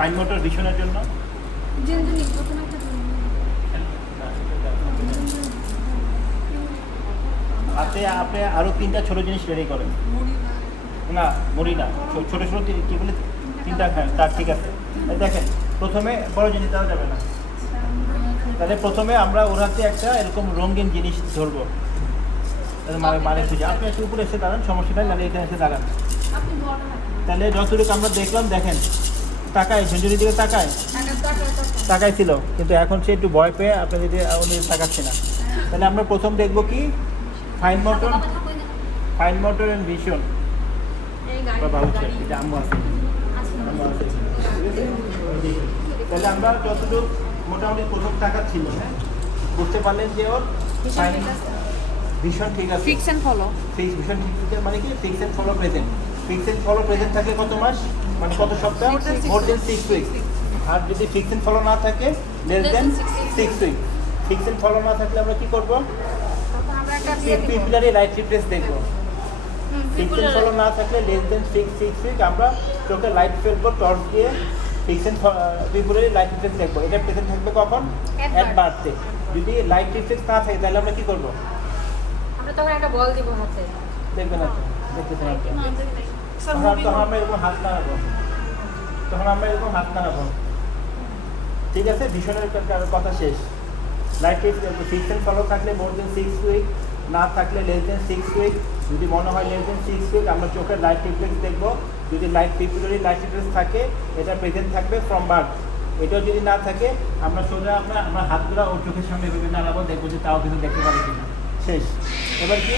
Fine motor ভিশনের জন্য আপনি আরও 3টা ছোটো জিনিস রেডি করেন। না মুড়ি না, ছোটো ছোটো কী বলে 3টা খান, তার ঠিক আছে। দেখেন প্রথমে বড় জিনিস দেওয়া যাবে না, তাহলে প্রথমে আমরা ওর হাতে একটা এরকম রঙিন জিনিস ধরবো, মানে খুঁজে আপনি একটু উপরে এসে দাঁড়ান, সমস্যা নেই, নাহলে এখানে এসে দাঁড়ান। তাহলে যতটুকু আমরা দেখলাম, দেখেন তাকায় ঝুঁঝুরির দিকে তাকাই ছিল, কিন্তু এখন সে একটু ভয় পেয়ে আপনি যদি উনি তাকাচ্ছে না। তাহলে আমরা প্রথম দেখবো কি ফাইন মোটর অ্যান্ড ভিশন। তাহলে আমরা যতটুকু মোটামুটি প্রথম তাকাচ্ছিল, হ্যাঁ বুঝতে পারলেন যে ওর ভীষণ ঠিক আছে। ফিক্স এন্ড ফলো, ভীষণ ঠিক মানে কি fix and follow present. Fix and follow present থাকলে কত মাস, মানে কত সপ্তাহ, মোর দেন 6 উইকস। আর যদি ফিক্স এন্ড ফলো না থাকে less than 6 week. Fix and follow না থাকলে আমরা কি করব, পিপিলারি লাইট রিফ্রেশ দেখব। ফিক্স এন্ড ফলো না থাকলে লেস দেন 6 উইক আমরা চোখে লাইট ফেলবো টর্চ দিয়ে, fix and pupillary light refresh দেখবো। এটা প্রেজেন্ট থাকবে কখন, এট বার্থে। যদি লাইট রিফ্রেশ না থাকে তাহলে আমরা কি করব, আমরা তখন একটা বল দিব হাতে, দেখবেন না তো, দেখতেছেন না তখন আমরা এরকম হাত নাড়াবো, ঠিক আছে। ভীষণের কথা শেষ। লাইট ফিক্স এন্ড ফলো থাকলে মোর দেন 6 উইক, না থাকলে লেস দেন 6 উইক। যদি মনে হয় লেস দেন 6 উইক আমরা চোখের লাইট রিফ্লেক্স দেখবো। যদি পিপিলারি লাইট রিফ্লেক্স থাকে এটা প্রেজেন্ট থাকবে ফ্রম বার্থ। এটাও যদি না থাকে আমরা সোজা আমরা হাতগুলো ওর চোখের সামনে এভাবে নাড়াবো, দেখবো যে তাও কিন্তু দেখতে পারি কিনা। শেষ। এবার কি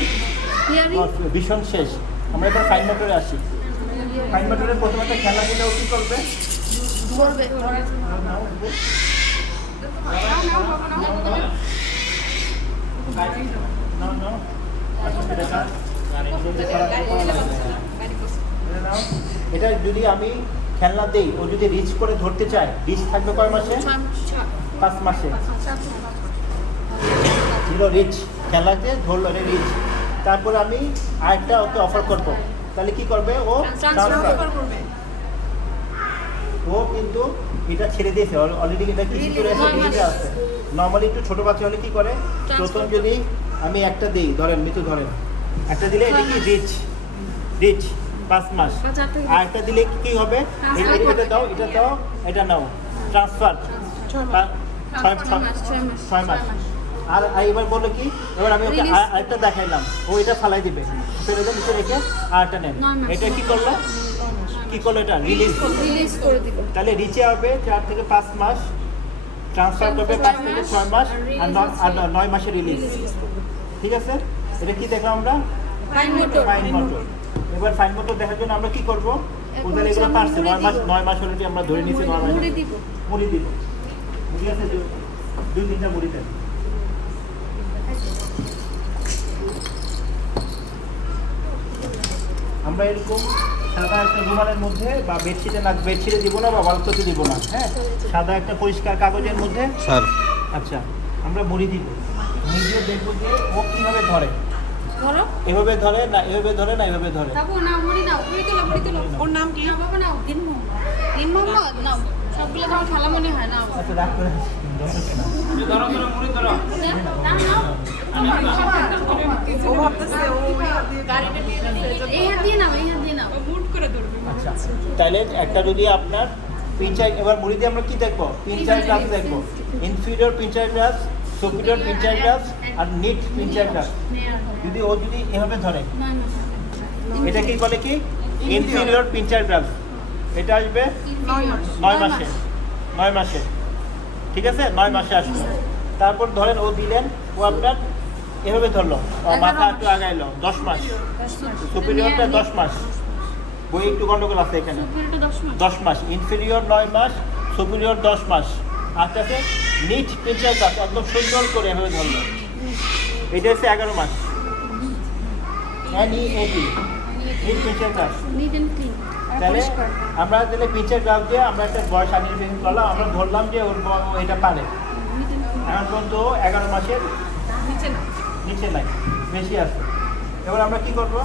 ভীষণ শেষ। আমরা এবার ফাইন মোটরে আসি। ফাইন মোটরের প্রথম একটা খেলা দিলে ও কী করবে, এটা যদি আমি খেলনা দেই, ও যদি রিচ করে ধরতে চায়, রিচ থাকবে কয় মাসে, 5 মাসে। ছিল রিচ, খেলাতে ধরলো রিচ। তারপর আমি আরেকটা ওকে অফার করব, তাহলে কি করবে ও, ও কিন্তু এটা ছেড়ে দিয়েছে অলরেডি, এটা কিছু করে আছে। নর্মালি একটু ছোটো বাচ্চা হলে কি করে, প্রথম যদি আমি একটা দিই, ধরেন মৃত্যু ধরেন একটা দিলে এটা কি রিচ 5 মাস। আর একটা দিলে কি হবে, এটা দাও এটা নাও, ট্রান্সফার 6 মাস। আর এবার বললো কি, এবার আমি ওকে আরেকটা দেখাইলাম, ও এটা ফালাই দিবে, ফেলে দেন নিচে রেখে আরেকটা নেন। এটা কি করলো এটা রিলিজ করে দিব। তাহলে রিচে হবে 4 থেকে 5 মাস, ট্রান্সফার করবে 5 থেকে 6 মাস, আর 9 মাসে রিলিজ। ঠিক আছে, এটা কি দেখলাম আমরা, ফাইন মোটর। এবার ফাইন মোটর দেখার জন্য আমরা কি করব, ওদের এগুলো পারছে 9 মাস অলরেডি আমরা ধরে নিয়েছি, 9 মাস মুড়ি দিব। মুড়ি আছে 2-3টা মুড়ি দেন। আমরা এরকম সাদা একটা রুমালের মধ্যে বা বেডশিটে দিব না বা ওয়ালকোতে দিব না, হ্যাঁ সাদা একটা পরিষ্কার কাগজের মধ্যে স্যার, আচ্ছা আমরা মুড়ি দিব। মুড়ি দিয়ে দেখবো যে ও কীভাবে ধরে, এভাবে ধরে না এভাবে ধরে না এভাবে ধরে। ওর নাম কি, সবগুলো তোমার খালা মনে হয় না। আচ্ছা ডাক্তার তাহলে একটা যদি আপনার পিঞ্চার, এবার মুড়ি দিয়ে আমরা কি দেখবো, পিঞ্চার গ্লাস দেখবো, ইনফিরিয়র পিঞ্চার গ্লাস, সুপিরিয়র পিঞ্চার গ্লাস আর নিট পিঞ্চার গ্লাস। যদি ও যদি এভাবে ধরে, এটা কি বলে কি ইনফিরিয়র পিঞ্চার গ্লাস, এটা আসবে 9 মাসে। ঠিক আছে, 9 মাসে আসলো। তারপর ধরেন ও দিলেন, ও আপনার এভাবে ধরলো, মাথা একটু আগাইলো, 10 মাস। সুপিরিয়রটা 10 মাস, বই একটু গন্ডগোল আছে এখানে। 10 মাস, ইনফিরিয়র 9 মাস, সুপিরিয়র 10 মাস। আস্তে আস্তে নিট পিঞ্চার গ্লাস একদম সুন্দর করে এভাবে ধরলো, এটা হচ্ছে 11 মাস। NEAT neat pincer grasp. তাহলে আমরা তাহলে পিঞ্চার গ্লাস দিয়ে আমরা একটা বয়স আইডেন্টিফিকেশন করলাম, আমরা ধরলাম যে ওর এটা পারে। এখন পর্যন্ত 11 মাসের নিচে নাই, বেশি আছে। এবার আমরা কি করবো,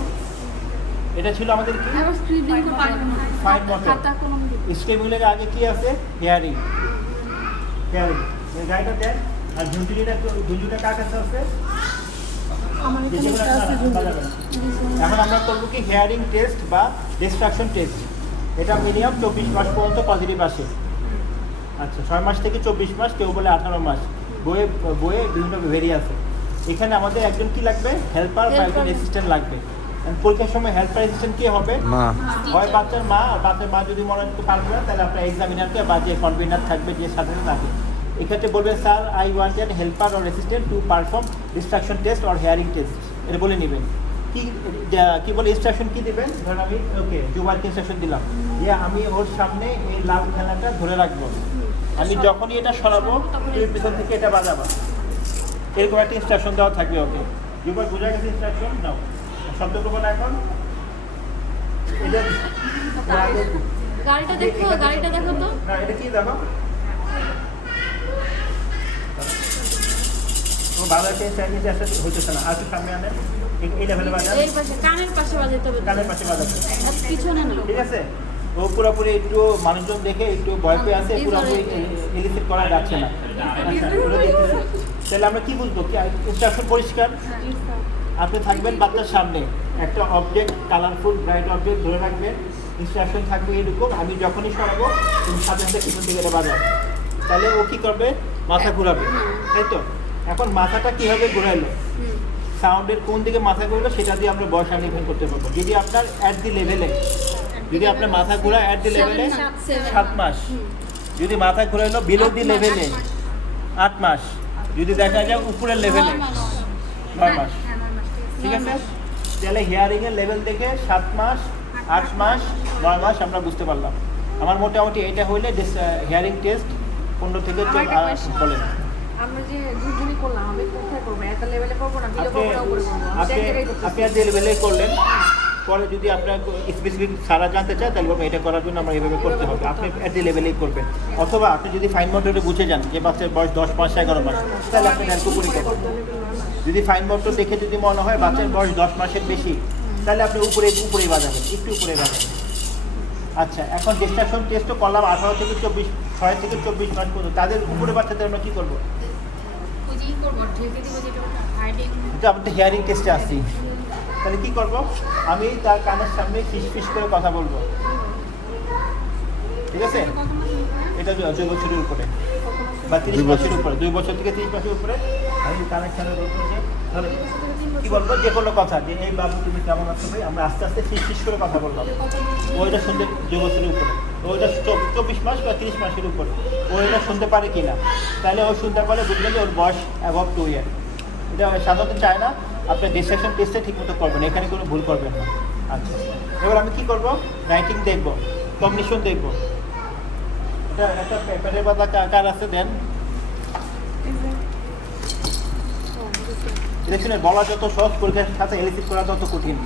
এটা ছিল আমাদের কি আবার স্ক্রিনিং করতে পারবো না ফাইন মোটর খাতা কলম দিয়ে স্টেবিলের আগে কি আছে হেয়ারিং হেয়ারিং এই গাড়িটা দেন আর ঝুঁঝুটা কার কাছে আছে আমার যে এখানে যেগুলো একটা আছে ঝুমঝুম। বাজাবেন। এখন আমরা করবো কি হেয়ারিং টেস্ট বা ডিস্ট্রাকশন টেস্ট এটা মিনিমাম 24 মাস পর্যন্ত পজিটিভ আসে আচ্ছা 6 মাস থেকে 24 মাস কেউ বলে 18 মাস বইয়ে বইয়ে বিভিন্ন ভেরিয়ে আছে এখানে আমাদের একজন কি লাগবে হেল্পার বা একজন অ্যাসিস্ট্যান্ট লাগবে And পরীক্ষার সময় হেল্পার অ্যাসিস্ট্যান্ট কে হবে মা হয় বাচ্চার মা আর বাচ্চার মা যদি মনে করতে পারবে না তাহলে আপনার এক্সামিনারকে বা যে কনভেনার থাকবে যে সাধারণ থাকে এক্ষেত্রে বলবে sir I want an helper or assistant to perform distraction test or hearing test এটা বলে নেবেন কি বলে ইনস্ট্রাকশন কি দেবেন ধরুন আমি ওকে জুবারকে ইনস্ট্রাকশন দিলাম যে আমি ওর সামনে এই লাল খেলাটা ধরে রাখবো আমি যখনই এটা সরাবো তুমি পিছন থেকে এটা বাজাবা এরকম একটা ইনস্ট্রাকশন দেওয়া থাকবে ওকে জুবার বোঝা গেছে ইনস্ট্রাকশন নাও শব্দ করবো না এখন এটা গাড়িটা দেখো গাড়িটা দেখো তো না এটা কি দেখো ও বাজারকে চাইনিজ আসলে হইতেছে না আর একটু সামনে আনেন এই লেভেলে বাজার এই পাশে কানের পাশে বাজাতে হবে কানের পাশে বাজাচ্ছে আর পিছনে না ঠিক আছে ও পুরোপুরি একটু মানুষজন দেখে একটু ভয় পেয়ে আছে পুরোপুরি এলিসিট করা যাচ্ছে না আচ্ছা ওগুলো দেখতেছি। তাহলে আমরা কি বুঝবো কি ইনস্ট্রাকশন পরিষ্কার আপনি থাকবেন বাচ্চার সামনে একটা অবজেক্ট কালারফুল ব্রাইট অবজেক্ট ধরে রাখবেন ইনস্ট্রাকশন থাকবে এরকম আমি যখনই সরাবো তুমি সাথে সাথে পিছন থেকে এটা বাজাও তাহলে ও কী করবে মাথা ঘুরাবে তাই তো এখন মাথাটা কীভাবে ঘুরাইলো সাউন্ডের কোন দিকে মাথা ঘুরলো সেটা দিয়ে আমরা বয়স নির্ধারণ করতে পারবো যদি আপনার অ্যাট দি লেভেলে যদি আপনার মাথা ঘোরা অ্যাট দি লেভেলে 7 মাস যদি মাথা ঘুরাইলো বিলো দি লেভেলে 8 মাস যদি দেখা যায় উপরের লেভেলে 9 মাস ঠিক আছে তাহলে হিয়ারিং এর লেভেল দেখে 7 মাস 8 মাস 9 মাস আমরা বুঝতে পারলাম আমার মোটামুটি এটা হইলে হিয়ারিং টেস্ট 15 থেকে বলেন আমরা যে ঝুমঝুমি করলাম আমি কোথায় করব একটা লেভেলে করব না বিলো করব না উপরে করব আমি এক জায়গায় করব আপনি যে লেভেলে করলেন পরে যদি আপনার স্পেসিফিক সারা জানতে চায় তাহলে বলবেন এটা করার জন্য আমরা এইভাবে করতে হবে আপনি এট দি লেভেলেই করবেন অথবা আপনি যদি ফাইন মোটরে বুঝে যান যে বাচ্চার বয়স 10 মাস 11 মাস তাহলে আপনি র্যাঙ্ক উপরে করবেন যদি ফাইন মোটর দেখে যদি মনে হয় বাচ্চার বয়স 10 মাসের বেশি তাহলে আপনি উপরেই বাজাবেন একটু উপরে বাজাবেন আচ্ছা এখন ডিস্ট্রাকশন টেস্টও করলাম 18 থেকে 24 6 থেকে 24 মাস পর্যন্ত তাদের উপরে বাচ্চাদের আমরা কী করবো বুঝি করব ঢেকে দিব যেটা হাইডিং এটা আমাদের হিয়ারিং টেস্টে আসছি তাহলে কী করবো আমি তার কানের সামনে ফিস করে কথা বলবো ঠিক আছে এটা 2 বছরের উপরে বা 30 মাসের উপরে 2 বছর থেকে 30 মাসের উপরে আমি কানের সামনে বলবো যে ধরো কী বলবো যে কোনো কথা যে এই বাবু তুমি কেমন আছো ভাই আমরা আস্তে আস্তে ফিস করে কথা বললাম ওইটা শুনতে 2 বছরের উপরে ওইটা 24 মাস বা 30 মাসের উপরে ওইটা শুনতে পারে কি না তাহলে ও শুনতে পারলে বুঝবেন যে ওর বয়স অ্যাবভ 2 ইয়ার এটা সাধারণত চায় না আপনার ডিস্ট্রাকশন টেস্টে ঠিকমতো করবেন এখানে কোনো ভুল করবেন না আচ্ছা এবার আমি কী করবো রাইটিং দেখবো কগনিশন দেখবো এটা একটা পেপারের পাতা কার আছে দেন দেখছেন বলা যত সহজ পরীক্ষার সাথে এলিসিট করা তত কঠিন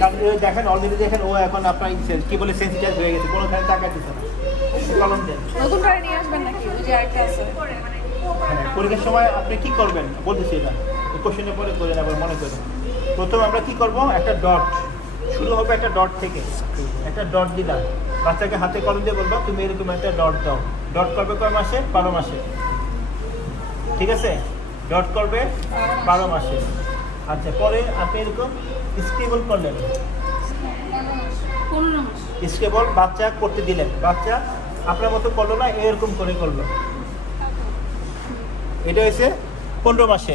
কারণ দেখেন অলরেডি দেখেন ও এখন আপনার কি বলে সেন্সিটাইজ হয়ে গেছে কোনোখানে তাকাইতেছে না কলম দেন নতুন করে নিয়ে আসবেন নাকি ওই যে একটা আছে হ্যাঁ পরীক্ষার সময় আপনি কি করবেন বলতেছি এটা কোশ্চেনের পরে করেন আবার মনে করেন প্রথমে আমরা কি করব একটা ডট শুরু হবে একটা ডট থেকে একটা ডট দিলাম বাচ্চাকে হাতে কলম দিয়ে বলবো তুমি এরকম একটা ডট দাও ডট করবে কয় মাসে 12 মাসে ঠিক আছে ডট করবে 12 মাসে আচ্ছা পরে আপনি এরকম স্ক্রিবল করলেন 15 মাস স্ক্রিবল বাচ্চা করতে দিলেন বাচ্চা আপনার মতো করলো না এরকম করে করলো এটা হয়েছে 15 মাসে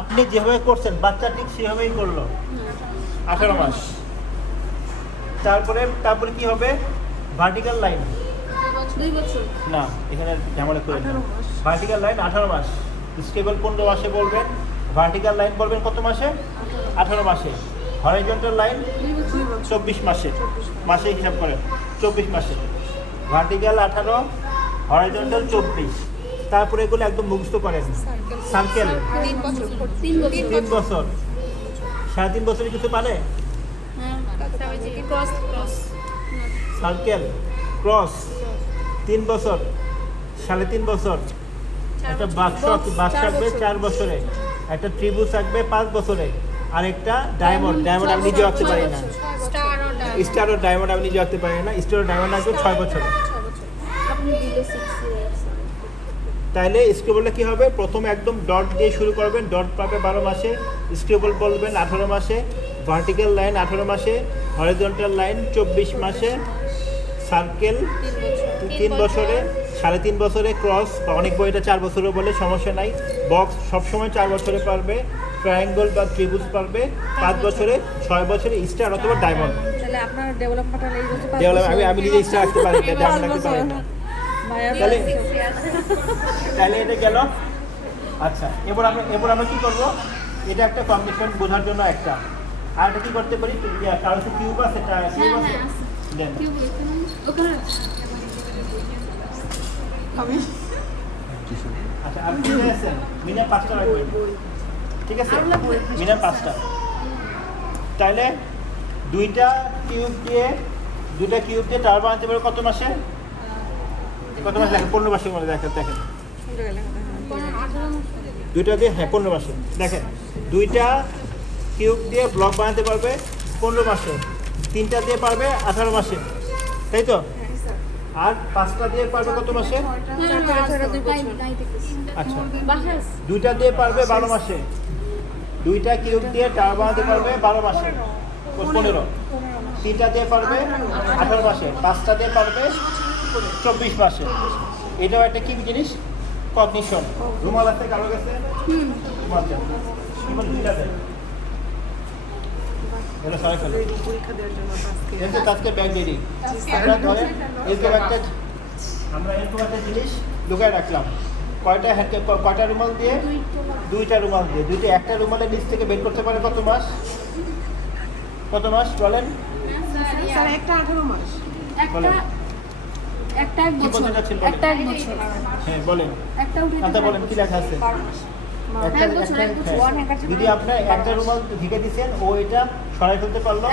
আপনি যেভাবে করছেন বাচ্চা ঠিক সেভাবেই করলো 18 মাস তারপরে কি হবে ভার্টিক্যাল লাইন 2 বছর না এখানে ঝামেলা করে ভার্টিক্যাল লাইন 18 মাস স্টেবল 15 মাসে বলবেন ভার্টিক্যাল লাইন বলবেন কত মাসে 18 মাসে হরাইজন্টাল লাইন 24 মাসে মাসে হিসাব করেন 24 মাসে ভার্টিক্যাল 18 হরাইজন্টাল 24 তারপরে এগুলো একদম মুখস্থ করেন সার্কেল 3 বছর 3.5 বছরে কিছু পারে সার্কেল ক্রস 3 বছর 3.5 বছর একটা বাক্স থাকবে 4 বছরে একটা ত্রিভুজ থাকবে 5 বছরে আর একটা ডায়মন্ড আমি নিজে আঁকতে পারি না। স্টার ও ডায়মন্ড আমি নিজে আঁকতে পারি না। স্টার ও ডায়মন্ড আঁকবো 6 বছরে। আপনি দিলে 6 ইয়ার্স তাইলে স্ক্রিবলটা কি হবে? প্রথমে একদম ডট দিয়ে শুরু করবেন, ডট পাবে 12 মাসে, স্ক্রিবল বলবেন 18 মাসে, ভার্টিক্যাল লাইন 18 মাসে, হরিজন্টাল লাইন 24 মাসে, সার্কেল 3 বছরে, 3.5 বছরে, ক্রস বা অনেক বইটা 4 বছরে বলে সমস্যা নাই, বক্স সবসময় 4 বছরে পারবে, ট্রায়াঙ্গল বা ত্রিভুজ পারবে 5 বছরে, 6 বছরে, স্টার অথবা ডায়মন্ড। তাহলে আপনার ডেভেলপমেন্টটা এই হচ্ছে 5 ডেভেলপ আমি নিজে স্টার আঁকতে পারি না, ডায়মন্ড আঁকতে পারি না। তাহলে এটা গেল। আচ্ছা, এবার আমরা কি করব? এটা একটা কম্বিনেশন বোঝার জন্য একটা। আর এটা কি করতে পারি? কারো তো কিউব আছে, এটা কিউব আছে দেন। আচ্ছা, আপনি কি আছেন? মিনা 5টা রাখবেন, ঠিক আছে? মিনা 5টা। তাহলে দুইটা কিউব দিয়ে টাওয়ার বানাতে পারবে কত মাসে? কত মাসে দেখেন? 15 মাসের মধ্যে দেখেন দুইটা দিয়ে, হ্যাঁ 15 মাসে। দেখেন দুইটা কিউব দিয়ে ব্লক বানাতে পারবে 15 মাসে, 3টা দিয়ে পারবে 18 মাসে, তাই তো? আর 5টা দিয়ে পারবে কত মাসে? আচ্ছা, দুইটা দিয়ে পারবে 12 মাসে, দুইটা কিউব দিয়ে টাওয়ার বানাতে পারবে 12 মাসে 15, 3টা দিয়ে পারবে 18 মাসে, 5টা দিয়ে পারবে 24 মাসে। এটাও একটা কি জিনিস? কগনিশন। রুমাল আছে কারো কাছে? রুমাল দেন, কেবল দুইটা দেন। এটা সরাই ফেলো। এসে আজকে ব্যাগ রেডি। আমরা ধরেন এরকম একটা জিনিস লুকায় রাখলাম। কয়টা রুমাল দিয়ে? দুইটা রুমাল দিয়ে। একটা রুমালের নিচ থেকে বের করতে পারে কত মাস? কত মাস বলেন? স্যার একটা 18 মাস। বলেন। একটা 1 কি বছর, বলতে চাচ্ছেন? একটা 1 বছর, হ্যাঁ বলেন। একটা উঠে আচ্ছা বলেন কি লেখা আছে? একটা যদি আপনার একটা রুমাল ঢেকে দিচ্ছেন, ও এটা সরাই ফেলতে পারলো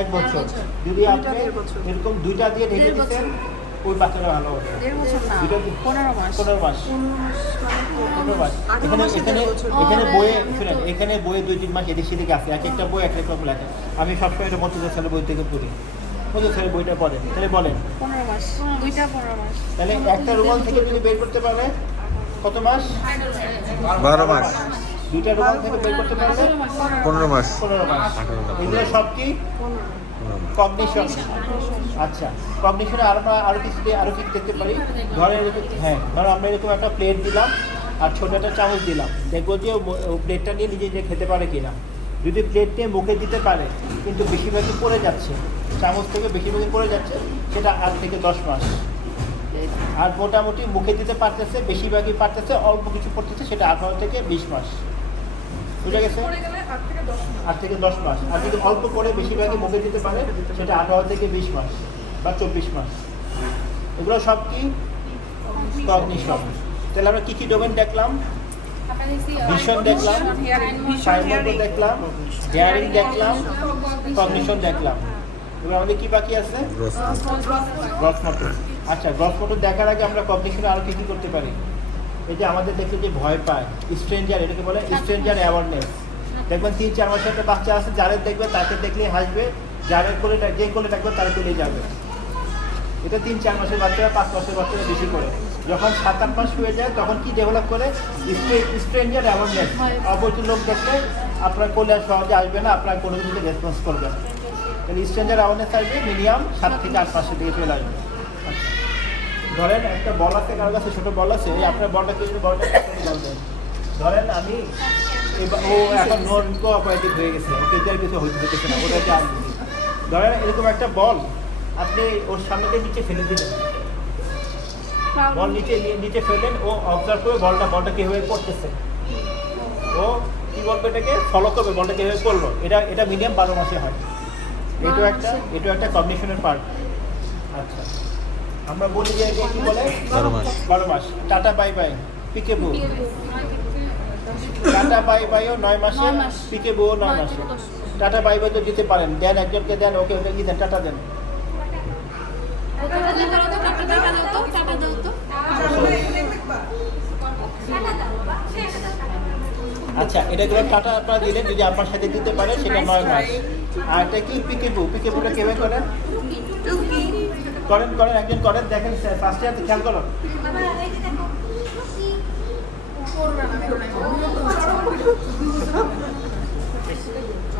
1 বছর। যদি আপনি এরকম দুইটা দিয়ে ঢেকে দিচ্ছেন, ওই বাচ্চাটা ভালো হবে। 1.5 বছর না, 15 মাস। 15 মাস। 15 মাস। এখানে বইয়ে শুনেন, এখানে বইয়ে 2-3 মাস এদিক সেদিকে আছে, এক একটা বই এক এক রকম লেখা। আমি সবসময় এটা মধ্যে ছেলে বই থেকে পড়ি, মধ্যে ছেলে বইটা পড়েন। তাহলে বলেন 15 মাস, দুইটা 15 মাস। তাহলে একটা রুমাল থেকে যদি বের করতে পারে কত মাস? 12 মাস। দুইটা রুমাল থেকে বের করতে পারলে 15 মাস। 15 মাস। এগুলো সব কি? কগনিশন। আচ্ছা, কগনিশনে আরো কিছু দেখতে পারি। ধরো আমরা এরকম একটা প্লেট দিলাম আর ছোট একটা চামচ দিলাম, দেখবো যে প্লেটটা নিয়ে নিজে খেতে পারে কিনা। যদি প্লেট নিয়ে মুখে দিতে পারে কিন্তু বেশিরভাগই পড়ে যাচ্ছে, চামচ থেকে বেশিরভাগই পড়ে যাচ্ছে, সেটা 8 থেকে 10 মাস। আর মোটামুটি মুখে দিতে পারতেছে, বেশিরভাগই পারতেছে, অল্প কিছু পড়তেছে, সেটা 18 থেকে 20 মাস। বুঝা গেছে? 8 থেকে 10 মাস। আর যদি অল্প করে বেশিরভাগই মুখে দিতে পারে, সেটা 18 থেকে 20 মাস বা 24 মাস। এগুলো সব কি? কগনিশন। তাহলে আমরা কি ডোমেন দেখলাম? ভিশন দেখলাম, সাইমোটো দেখলাম, হিয়ারিং দেখলাম, কগনিশন দেখলাম। এবার আমাদের কি বাকি আছে? Gross motor. আচ্ছা, গ্রস মোটর দেখার আগে আমরা কগনিশনে আরো কি করতে পারি? এই যে আমাদের দেখে যে ভয় পায়, স্ট্রেঞ্জার, এটাকে বলে স্ট্রেঞ্জার অ্যাওয়ারনেস। দেখবেন 3-4 মাসের একটা বাচ্চা আছে, যারে দেখবে তাকে দেখলেই হাসবে, যারে কোলে যে কোলে থাকবে তার কোলেই যাবে। এটা 3-4 মাসের বাচ্চারা, 5 মাসের বাচ্চারা বেশি করে। যখন 7-8 মাস হয়ে যায় তখন কি ডেভেলপ করে? Stranger awareness. অপরিচিত লোক দেখলে আপনার কোলে সহজে আসবে না, আপনার কোনো কিছুতে রেসপন্স করবে না। তাহলে স্ট্রেঞ্জার অ্যাওয়ারনেস আসবে মিনিমাম 7 থেকে 8 মাসের দিকে চলে আসবে। ধরেন একটা বল আছে, কারোর কাছে ছোটো বল আছে, এই আপনার বলটা কি বলটা বল দেন। ধরেন আমি ও এখন নন কোঅপারেটিভ হয়ে গেছে, ওকে আর কিছু হইতেছে না, ওটাকে আর ধরেন এরকম একটা বল আপনি ওর সামনে দিয়ে নিচে ফেলে দিলেন, বল নিচে ফেলেন, ও অবজার্ভ করে বলটা কীভাবে পড়তেছে, ও কী বলবে এটাকে ফলো করবে, বলটা কীভাবে পড়লো। এটা মিনিমাম 12 মাসে হয়। এটা একটা কগনিশনের পার্ট। আচ্ছা, আমরা বলি যে এটা কি বলে? 12 মাস। টাটা বাই বাই, পিকে বউ। টাটা বাই বাইও 9 মাসে, পিকে বউ 9 মাসে। টাটা বাই বাই তো দিতে পারেন, দেন একজনকে দেন, ওকে কি দেন? টাটা দেন। আচ্ছা, এটা এগুলো টাটা আপনারা দিলেন, যদি আপনার সাথে দিতে পারে সেটা 9 মাস। আর এটা কি পিকেবুটা কেমন করেন? করেন একজন করেন, দেখেন ফার্স্ট ইয়ার খেয়াল করুন।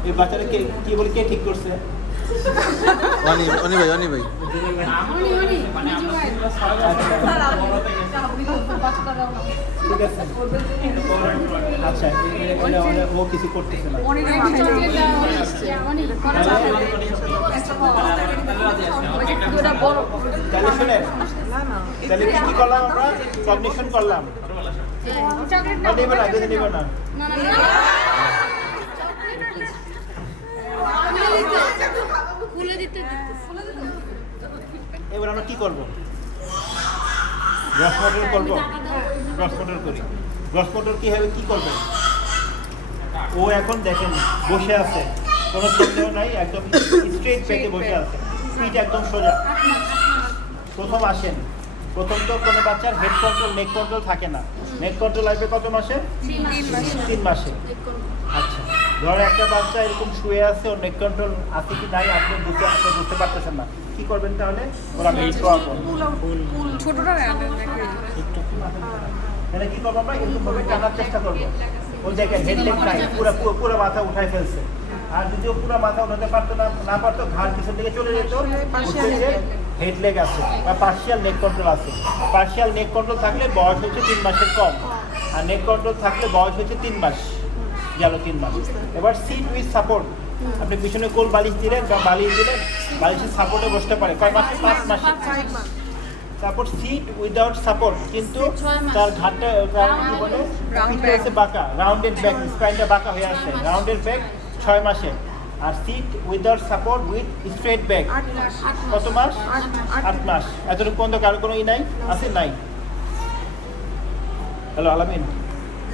এই বাচ্চারা কি বলে কে ঠিক করছে? অনি ভাই ঠিক আছে, আচ্ছা ও কিছু করতেছে না। তাহলে শুনেন, তাহলে কি করলাম আমরা? কগনিশন করলাম। নেবে না, যদি নেবে না। এবার আমরা কি করবো? গ্রস মোটর করবো, গ্রস মোটর করি। গ্রস মোটর কি হবে, কি করবেন? ও এখন দেখেন বসে আছে, কোনো সন্দেহ নাই, একদম স্ট্রেট ব্যাকে বসে আছে, পিঠ একদম সোজা। প্রথম আসেন, প্রথম তো কোনো বাচ্চার হেড কন্ট্রোল নেক কন্ট্রোল থাকে না। নেক কন্ট্রোল আসবে কত মাসে? 3 মাসে। আচ্ছা, ধরো একটা বাচ্চা এরকম শুয়ে আছে, ওর নেক কন্ট্রোল আছে কি নাই আপনি বুঝতে পারতেছেন না, কি করবেন তাহলে? ওরা আমি ছোটটা তাহলে কি করবো আমরা? এরকম ভাবে টানার চেষ্টা করবো। ওই জায়গায় হেড লেগ নাই, পুরো মাথা উঠাই ফেলছে। আর যদি ও পুরো মাথা উঠাতে পারতো না পারতো, ঘাড় পিছন দিকে চলে যেত, হেড লেগ আছে বা পার্শিয়াল নেক কন্ট্রোল আছে। পার্শিয়াল নেক কন্ট্রোল থাকলে বয়স হচ্ছে 3 মাসের কম, আর নেক কন্ট্রোল থাকলে বয়স হচ্ছে 3 মাস, গেল 3 মাস। এবার সিট উইথ সাপোর্ট, আপনি পিছনে কোল বালিশ দিলেন বা বালিশ দিলেন, বালিশের সাপোর্টে বসতে পারে। কয় মাসে? 5 মাসে। তারপর সিট উইদাউট সাপোর্ট, কিন্তু তার ঘাটটা কি বলে পিঠটা হচ্ছে বাঁকা, রাউন্ডেড ব্যাক, স্পাইনটা বাঁকা হয়ে আসে, রাউন্ডেড ব্যাক 6 মাসে। আর sit without support with straight back কত মাস? 8 মাস। এতটুকু পর্যন্ত কারো কোনো ই নাই আছে? নাই। হ্যালো আলামিন।